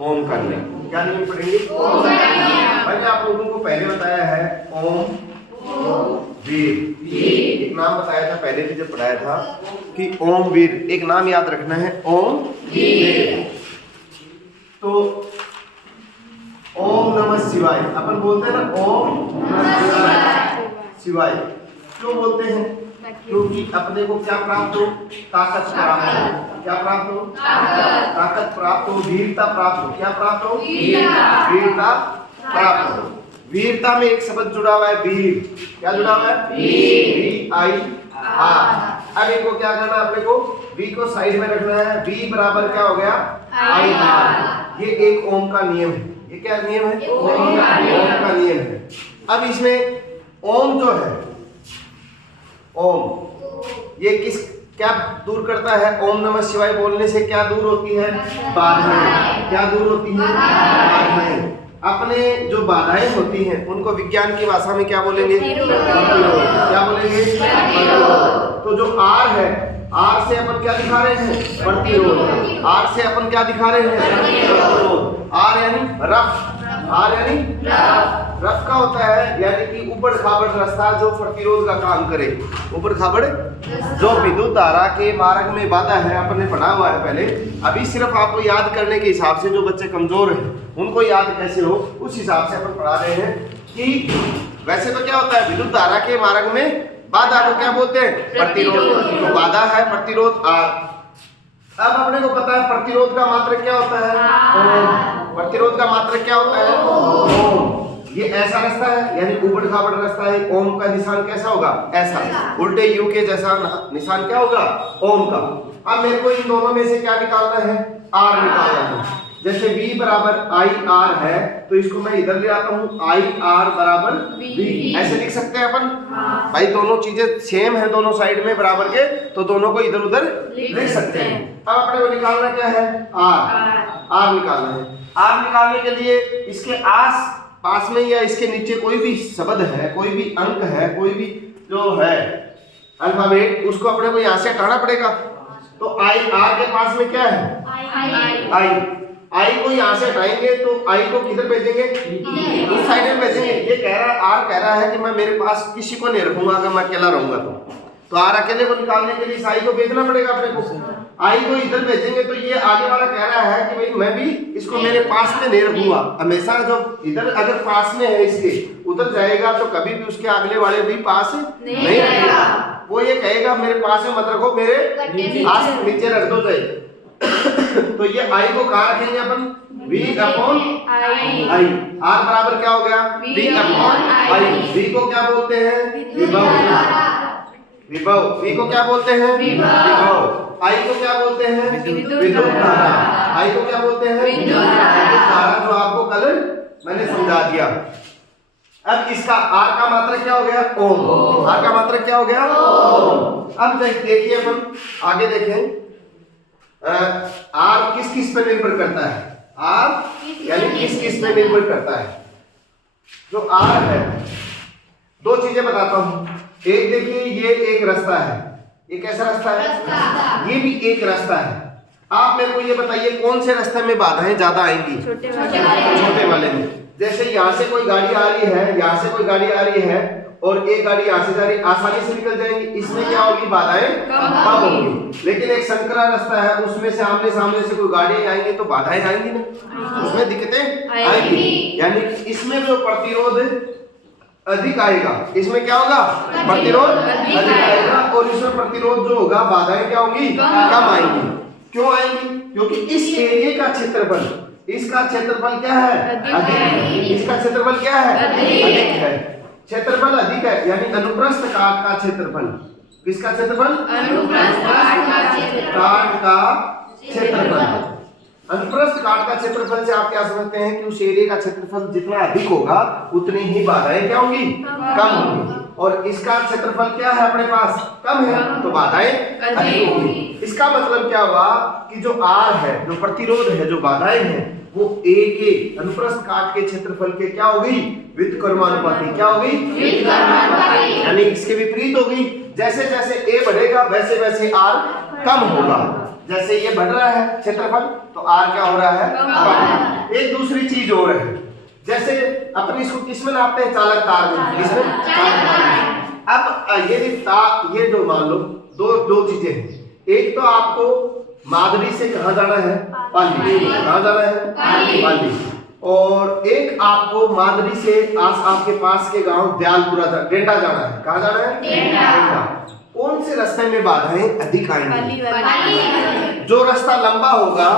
ओम का नियम। क्या नियम पढ़ेंगे? ओम का नियम। मैंने आप लोगों को पहले बताया है ओम वीर। एक नाम बताया था पहले भी जब पढ़ाया था कि ओम वीर, एक नाम याद रखना है ओम वीर। तो ओम नमः शिवाय अपन बोलते हैं ना, ओम नमः शिवाय क्यों बोलते हैं? क्योंकि अपने को क्या प्राप्त हो? ताकत प्राप्त हो। क्या प्राप्त हो? ताकत प्राप्त हो, वीरता प्राप्त हो। क्या प्राप्त हो? वीरता प्राप्त हो। वीरता में एक शब्द जुड़ा हुआ है वीर। क्या जुड़ा हुआ है? VIR। अब इनको क्या करना है? अपने को V को साइड में रखना है। V बराबर क्या हो गया? IR। ये एक ओम का नियम है। ये क्या नियम है? ओम का नियम है। अब इसमें ओम जो है, ओम ये किस क्या दूर करता है? ओम नमः शिवाय बोलने से क्या दूर होती है? बाधाएं। क्या दूर होती है? बाधाएं। अपने जो बाधाएं होती हैं उनको विज्ञान की भाषा में क्या बोलेंगे? क्या बोलेंगे? तो जो आर है, आर से अपन क्या दिखा रहे हैं? प्रतिरोध। आर से अपन क्या दिखा रहे हैं? प्रतिरोध। आर यानी रफ। आर यानी रफ का होता है यानी कि ऊबड़ खाबड़ रास्ता जो प्रतिरोध का काम करे। ऊबड़ खाबड़ जो विद्युत धारा के मार्ग में बाधा है, अपन ने पढ़ा हुआ है पहले। अभी सिर्फ आपको याद करने के हिसाब से, जो बच्चे कमजोर हैं उनको याद कैसे हो उस हिसाब से अपन पढ़ा रहे हैं कि वैसे तो क्या होता है, विद्युत धारा के मार्ग में बाधा को क्या बोलते हैं? प्रतिरोध। तो बाधा है प्रतिरोध आर। अब अपने को पता है प्रतिरोध का मात्रक क्या होता है? प्रतिरोध का मात्रक क्या होता है? ओम। ये ऐसा रास्ता है यानी ऊबड़ खाबड़ रास्ता है। ओम का निशान कैसा होगा? ऐसा। उल्टे यू के जैसा निशान क्या होगा? ओम का। अब मेरे को इन दोनों में से क्या निकालना है? आर निकालना है। जैसे V बराबर IR है तो इसको मैं इधर ले आता हूँ, IR बराबर V। ऐसे लिख सकते हैं अपन। भाई दोनों चीजें सेम है दोनों साइड में बराबर के, तो दोनों को इधर उधर लिख सकते हैं। अब अपने को निकालना क्या है? R निकालना है। R निकालने के लिए इसके आस पास में या इसके नीचे कोई भी शब्द है, कोई भी अंक है, कोई भी जो है अल्फाबेट, उसको अपने को यहाँ से हटाना पड़ेगा। तो IR के पास में क्या है? आई को यहाँ से हटाएंगे तो आई को किधर भेजेंगे? इस साइड में भेजेंगे। ये कह रहा है, आर कह रहा है कि मैं मेरे पास किसी को नहीं रखूंगा अगर मैं अकेला रहूंगा तो आर अकेले को निकालने के लिए इस आई को भेजना पड़ेगा अपने को। आई को इधर भेजेंगे तो ये आगे वाला कह रहा है कि भाई मैं भी इसको मेरे पास में नहीं रखूंगा। हमेशा जो इधर अगर पास में है इसके उधर जाएगा तो कभी भी उसके अगले वाले भी पास नहीं रहेगा। वो ये कहेगा मेरे पास में मत रखो, मेरे पास नीचे रख दो जाए। तो ये आई को कहाँ रखेंगे अपन? V upon I. आर बराबर क्या हो गया? V upon I. V को क्या बोलते हैं? विभव। विभव। V को क्या बोलते हैं? विभव। आई को क्या बोलते हैं? विद्युत धारा। आई को क्या बोलते हैं? विद्युत धारा, जो आपको कल मैंने समझा दिया। अब इसका आर का मात्रक क्या हो गया? ओम। आर का मात्रक क्या हो गया? ओम। अब देखिए अपन आगे देखें, आर किस किस पे निर्भर करता है? आर यानी किस किस पे निर्भर करता है? जो आर है, दो चीजें बताता हूं। एक देखिए, ये एक रास्ता है। ये कैसा रास्ता है? ये भी एक रास्ता है। आप मेरे को ये बताइए कौन से रास्ते में बाधाएं ज्यादा आएंगी? छोटे वाले में। जैसे यहाँ से कोई गाड़ी आ रही है, यहाँ से कोई गाड़ी आ रही है और एक गाड़ी यहाँ से जा रही, आसानी से निकल जाएंगी। इसमें क्या होगी? बाधाएं कम होंगी। लेकिन एक संकरा रास्ता है, उसमें से आमने सामने से कोई गाड़ी आएंगी तो बाधाएं आएंगी ना, उसमें दिक्कतें आएंगी। यानी इसमें जो प्रतिरोध अधिक आएगा, इसमें क्या होगा? प्रतिरोध अधिक आएगा। और इसमें प्रतिरोध जो होगा, बाधाएं क्या होंगी? कम आएंगी। क्यों आएंगी? क्योंकि इस एरिया का क्षेत्रफल, इसका क्षेत्रफल क्या है? अधिक है। इसका क्षेत्रफल क्या है? अधिक है। क्षेत्रफल अधिक है यानी अनुप्रस्थ काट का क्षेत्रफल। किसका क्षेत्रफल? अनुप्रस्थ काट का क्षेत्रफल। अनुप्रस्थ काट का क्षेत्रफल से आप क्या समझते हैं कि उस एरिया का क्षेत्रफल जितना अधिक होगा उतनी ही बाधाएं क्या होंगी? कम होंगी। और इसका क्षेत्रफल क्या है अपने पास? कम है, तो बाधाएं अधिक होंगी। इसका मतलब क्या हुआ कि जो आर है, जो प्रतिरोध है, जो बाधाएं हैं, वो ए के अनुप्रस्थ काट के क्षेत्रफल के क्या होगी? व्युत्क्रमानुपाती। क्या होगी? व्युत्क्रमानुपाती। यानी इसके विपरीत होगी। जैसे जैसे ए बढ़ेगा वैसे वैसे आर कम होगा। जैसे ये बढ़ रहा है क्षेत्रफल तो आर क्या हो रहा है? कम। एक दूसरी चीज और है, जैसे अपने इसको किसमें नापते हैं? चालक तार में। किसमें? चालक तार में। अब ये जो मान लो दो चीजें हैं, एक तो आपको मादरी से कहाँ जाना है? पाली। कहाँ जाना है? पाली। और एक आपको मादरी से आपके पास के गांव दयालपुरा डेंडा जाना है। कहाँ जाना है? डेंडा। कौन से रास्ते में बाधाएं अधिक आएंगी? जो रास्ता लंबा होगा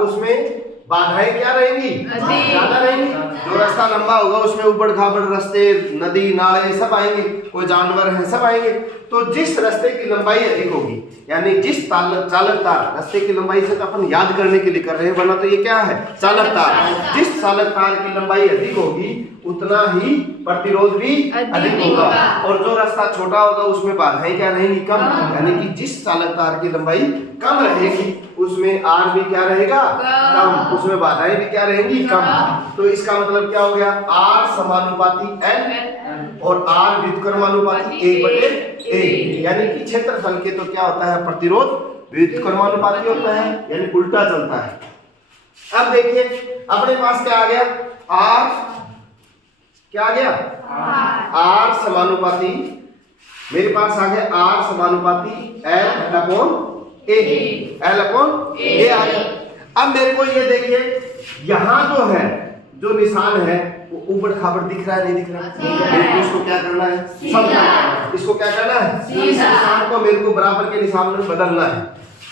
उसमें बाधाएं क्या रहेंगी? ज्यादा रहेंगी। जो रास्ता लंबा होगा उसमें ऊबड़ खाबड़ रास्ते, नदी नाले सब आएंगे, कोई जानवर है सब आएंगे। तो जिस रास्ते की लंबाई अधिक होगी, यानी जिस चालक तार रास्ते की लंबाई से तो अपन याद करने के लिए कर रहे हैं, वरना तो ये क्या है? चालक तार। जिस चालक तार की लंबाई अधिक होगी उतना ही प्रतिरोध भी अधिक होगा, और जो रास्ता छोटा होगा उसमें बाधाएं क्या रहेंगी? कम। यानी कि जिस चालक तार की लंबाई कम रहेगी उसमें आर भी क्या रहेगा? कम। उसमें बाधाएं भी क्या रहेंगी? कम। तो इसका मतलब क्या हो गया? आर समानुपाती एन और आर व्युत्क्रमानुपाती 1/a, यानी कि क्षेत्रफल के तो क्या होता है? प्रतिरोध व्युत्क्रमानुपाती होता है, यानी उल्टा चलता है। अब देखिए अपने पास क्या आ गया? आर क्या आ गया? आर समानुपाती, मेरे पास आ गया आर समानुपाती L अपॉन ए आ गया। अब मेरे को ये देखिए यहाँ जो है, जो निशान है वो ऊबड़ खाबड़ दिख रहा है, नहीं दिख रहा? इसको क्या करना है? समझना। इसको क्या करना है? इस निशान को मेरे को बराबर के निशान में बदलना है।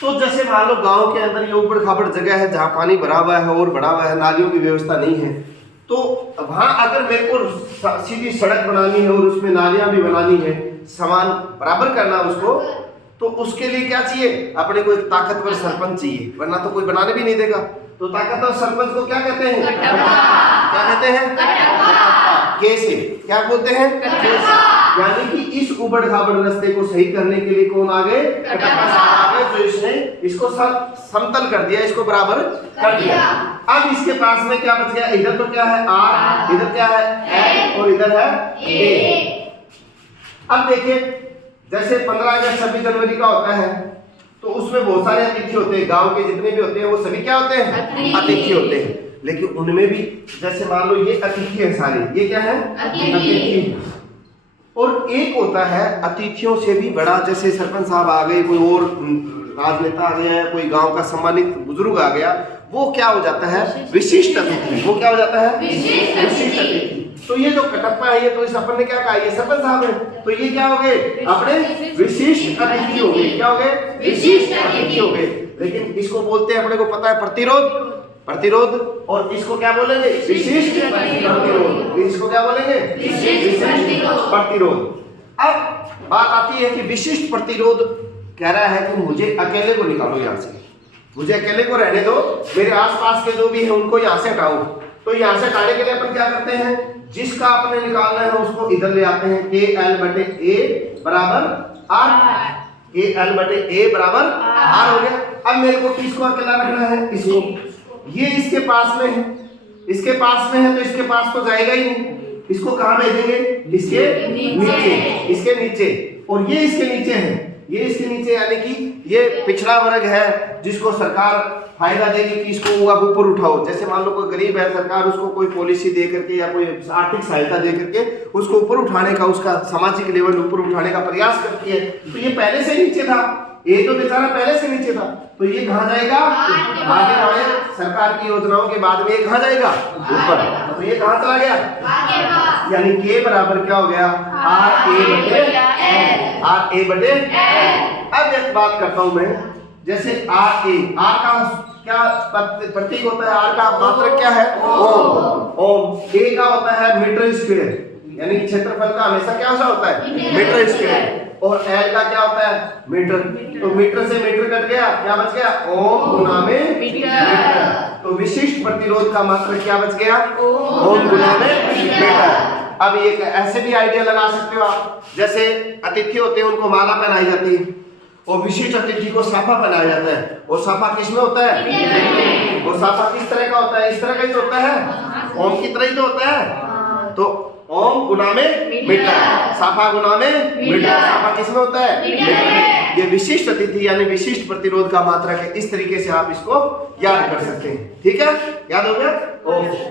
तो जैसे मान लो गांव के अंदर ये ऊबड़ खाबड़ जगह है जहाँ पानी भरा हुआ है और बढ़ा हुआ है, नालियों की व्यवस्था नहीं है, तो वहां अगर मेरे को सीधी सड़क बनानी है और उसमें नालियां भी बनानी है, समान बराबर करना उसको, तो उसके लिए क्या चाहिए? अपने को एक ताकतवर सरपंच चाहिए, वरना तो कोई बनाने भी नहीं देगा। तो ताकतवर सरपंच को क्या कहते हैं? क्या कहते हैं? कैसे? क्या बोलते हैं? यानी कि इस उबड़ खाबड़ रास्ते को सही करने के लिए कौन आ गए? कटप्पा साहब आ गए, जो इसने इसको समतल कर दिया, इसको बराबर कर दिया। अब इसके पास में क्या बच गया? इधर तो क्या है? आर, इधर क्या है? एल, और इधर है ए। अब देखिए जैसे 15 अगस्त 26 जनवरी का होता है तो उसमें बहुत सारे अतिथि होते हैं, गांव के जितने भी होते हैं वो सभी क्या होते हैं? अतिथि होते हैं। लेकिन उनमें भी जैसे मान लो ये अतिथि है सारे, ये क्या है? अतिथि। और एक होता है अतिथियों से भी बड़ा, जैसे सरपंच साहब आ गए, कोई और राजनेता आ गया, कोई गांव का सम्मानित बुजुर्ग आ गया, वो क्या हो जाता है? विशिष्ट अतिथि। वो क्या हो जाता है? विशिष्ट अतिथि। तो ये जो कटप्पा है, ये तो इस अपन ने क्या कहा? ये सरपंच साहब है, तो ये क्या हो गए? अपने विशिष्ट अतिथि हो गए। क्या हो गए? विशिष्ट अतिथि हो गए। लेकिन इसको बोलते हैं, अपने को पता है, प्रतिरोध। और इसको क्या बोलेंगे? विशिष्ट प्रतिरोध। इसको क्या बोलेंगे? विशिष्ट प्रतिरोध। अब बात आती है कि विशिष्ट प्रतिरोध कह रहा है कि मुझे अकेले को निकालो यहाँ से, मुझे अकेले को रहने दो, मेरे आसपास के जो भी है उनको यहाँ से हटाओ। तो यहाँ से हटाने के लिए अपन क्या करते हैं? जिसका अपने निकालना है उसको इधर ले आते हैं। KL/A बराबर R, KL/A बराबर R हो गया। अब मेरे को किसको अकेला रखना है? इसको। ये इसके पास में है, इसके पास में है तो इसके पास तो जाएगा ही नहीं। इसको कहाँ भेजेंगे? इसके नीचे, इसके नीचे। और ये इसके नीचे है, ये इसके नीचे, यानी कि ये पिछड़ा वर्ग है जिसको सरकार फायदा देगी कि इसको आप ऊपर उठाओ। जैसे मान लो कोई गरीब है, सरकार उसको कोई पॉलिसी दे करके या कोई आर्थिक सहायता दे करके उसको ऊपर उठाने का, उसका सामाजिक लेवल ऊपर उठाने का प्रयास करती है। तो ये पहले से नीचे था, ये तो बेचारा पहले से नीचे था, तो ये कहाँ जाएगा? आगे वाले सरकार की योजनाओं के बाद में ये कहाँ जाएगा? ऊपर। तो ये कहाँ चला गया? यानी K बराबर क्या हो गया? RA/L। अब एक बात करता हूं मैं, जैसे RA, R का क्या प्रतीक होता है? R का मात्रक क्या है? ओम। A का होता है मीटर स्क्वायर, यानी क्षेत्रफल का हमेशा क्या होता है? Metre square. और L का क्या होता है? मीटर। तो मीटर से मीटर कट गया, क्या बच गया? ओम गुना में मीटर। तो विशिष्ट प्रतिरोध का मात्रक क्या बच गया? ओम गुना में मीटर। अब ये ऐसे भी आइडिया लगा सकते हो आप, जैसे अतिथि होते हैं उनको माला पहनाई जाती है और विशिष्ट अतिथि को साफा पहनाया जाता है। और साफा किसमें होता है? और साफा किस तरह का होता है? इस तरह का ही तो होता है, ओम की तरह ही तो होता है। तो ओम गुना में मीटर, साफा गुना में मीटर। साफा किसमें होता है? मीटर में। ये विशिष्ट अतिथि यानी विशिष्ट प्रतिरोध का मात्रक है। इस तरीके से आप इसको याद कर सकते हैं। ठीक है, याद हो गया? ओके।